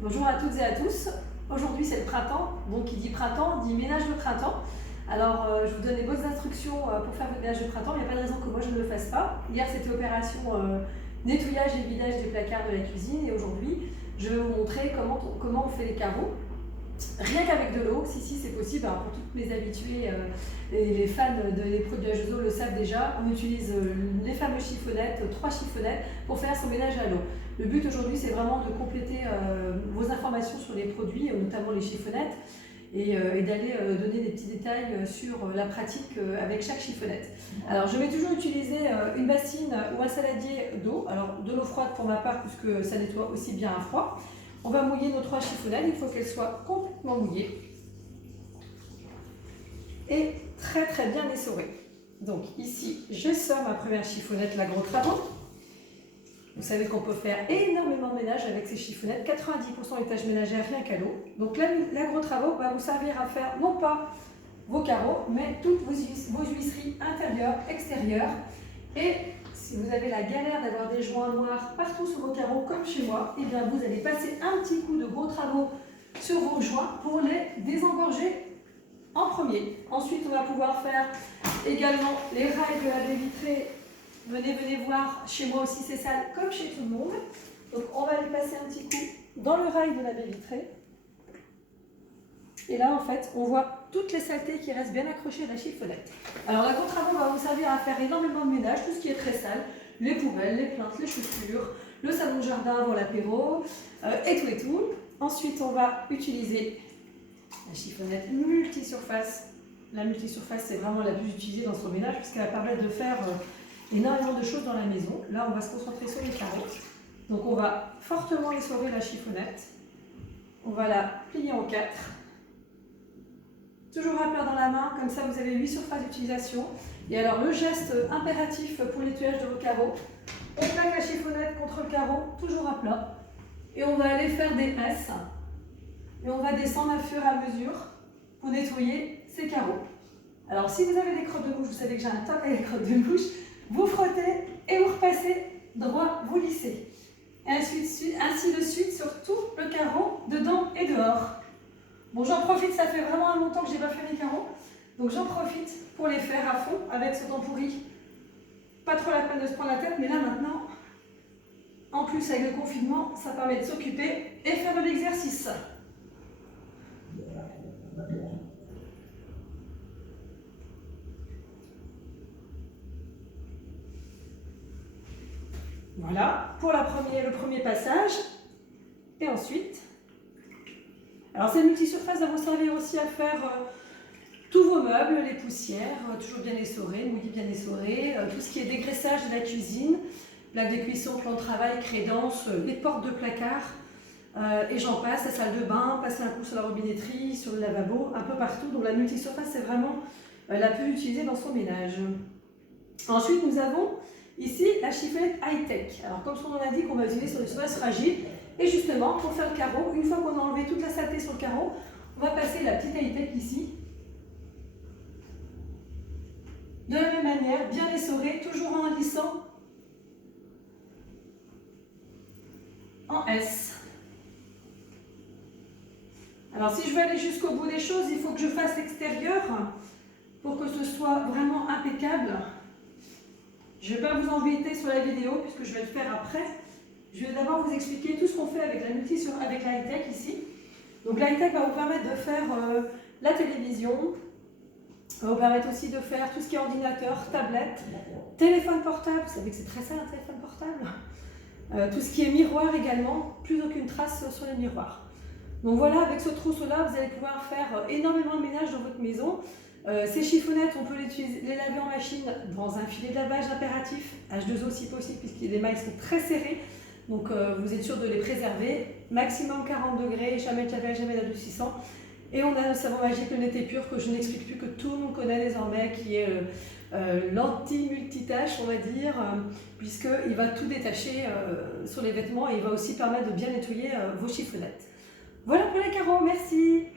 Bonjour à toutes et à tous. Aujourd'hui c'est le printemps, donc qui dit printemps dit ménage de printemps. Alors je vous donne les bonnes instructions pour faire votre ménage de printemps, il n'y a pas de raison que moi je ne le fasse pas. Hier c'était opération nettoyage et vidage des placards de la cuisine et aujourd'hui je vais vous montrer comment on fait les carreaux. Rien qu'avec de l'eau, si c'est possible, alors pour toutes mes habitués, les fans des produits H2O le savent déjà, on utilise les fameuses chiffonnettes, 3 chiffonnettes pour faire son ménage à l'eau. Le but aujourd'hui c'est vraiment de compléter vos informations sur les produits, notamment les chiffonnettes, et d'aller donner des petits détails sur la pratique avec chaque chiffonnette. Alors je vais toujours utiliser une bassine ou un saladier d'eau, alors de l'eau froide pour ma part puisque ça nettoie aussi bien à froid. On va mouiller nos 3 chiffonnettes, il faut qu'elles soient complètement mouillées et très bien essorées. Donc ici, je sors ma première chiffonnette, la Gros Travaux. Vous savez qu'on peut faire énormément de ménage avec ces chiffonnettes, 90% des tâches ménagères rien qu'à l'eau. Donc la Gros Travaux va vous servir à faire non pas vos carreaux, mais toutes vos huisseries intérieures, extérieures. Et si vous avez la galère d'avoir des joints noirs partout sur vos carreaux, comme chez moi, et bien vous allez passer un petit coup de Gros Travaux sur vos joints pour les désengorger en premier. Ensuite, on va pouvoir faire également les rails de la baie vitrée. Venez voir, chez moi aussi c'est sale comme chez tout le monde. Donc on va aller passer un petit coup dans le rail de la baie vitrée. Et là en fait, on voit toutes les saletés qui restent bien accrochées à la chiffonnette. Alors la Gros Travaux va vous servir à faire énormément de ménage, tout ce qui est très sale, les poubelles, les plinthes, les chaussures, le salon de jardin avant l'apéro, et tout. Ensuite, on va utiliser la chiffonnette multisurface. La multisurface, c'est vraiment la plus utilisée dans son ménage puisqu'elle va permettre de faire énormément de choses dans la maison. Là, on va se concentrer sur les carreaux. Donc, on va fortement essorer la chiffonnette. On va la plier en 4. Toujours à plat dans la main, comme ça vous avez 8 surfaces d'utilisation. Et alors le geste impératif pour le nettoyage de vos carreaux, on plaque la chiffonnette contre le carreau, toujours à plat. Et on va aller faire des S. Et on va descendre à fur et à mesure pour nettoyer ces carreaux. Alors si vous avez des crottes de mouche, vous savez que j'ai un top avec les crottes de mouche, vous frottez et vous repassez droit, vous lissez. Et ainsi de suite sur tout le carreau, dedans et dehors. Bon, j'en profite, ça fait vraiment longtemps que je n'ai pas fait mes carreaux, donc j'en profite pour les faire à fond avec ce temps pourri. Pas trop la peine de se prendre la tête, mais là maintenant, en plus avec le confinement, ça permet de s'occuper et faire de l'exercice. Voilà, pour le premier passage. Et ensuite, alors cette multisurface va vous servir aussi à faire tous vos meubles, les poussières, toujours bien essorées, mouillées bien essorées, tout ce qui est dégraissage de la cuisine, plaque de cuisson, plan de travail, crédence, les portes de placard, et j'en passe, la salle de bain, passer un coup sur la robinetterie, sur le lavabo, un peu partout. Donc la multisurface, c'est vraiment la plus utilisée dans son ménage. Ensuite, nous avons ici la chiffonnette high-tech. Alors comme son nom l'indique, on va utiliser sur des surfaces fragiles. Et justement, pour faire le carreau, une fois qu'on a enlevé toute la saleté sur le carreau, on va passer la petite high-tech ici. De la même manière, bien essorée, toujours en lissant en S. Alors si je veux aller jusqu'au bout des choses, il faut que je fasse l'extérieur pour que ce soit vraiment impeccable. Je ne vais pas vous embêter sur la vidéo puisque je vais le faire après. Je vais d'abord vous expliquer tout ce qu'on fait avec la high-tech ici. Donc la high-tech va vous permettre de faire la télévision, va vous permettre aussi de faire tout ce qui est ordinateur, tablette, téléphone portable, vous savez que c'est très sale un téléphone portable. Tout ce qui est miroir également, plus aucune trace sur les miroirs. Donc voilà, avec ce trousseau-là, vous allez pouvoir faire énormément de ménage dans votre maison. Ces chiffonnettes, on peut les laver en machine dans un filet de lavage impératif, H2O si possible, puisque les mailles sont très serrées. Donc vous êtes sûr de les préserver. Maximum 40 degrés, jamais de javel, jamais d'adoucissant. Et on a le savon magique, le Net & Pur, que je n'explique plus, que tout le monde connaît désormais, qui est l'anti-multitâche, on va dire, puisqu'il va tout détacher sur les vêtements et il va aussi permettre de bien nettoyer vos chiffonnettes. Voilà pour les carreaux, merci.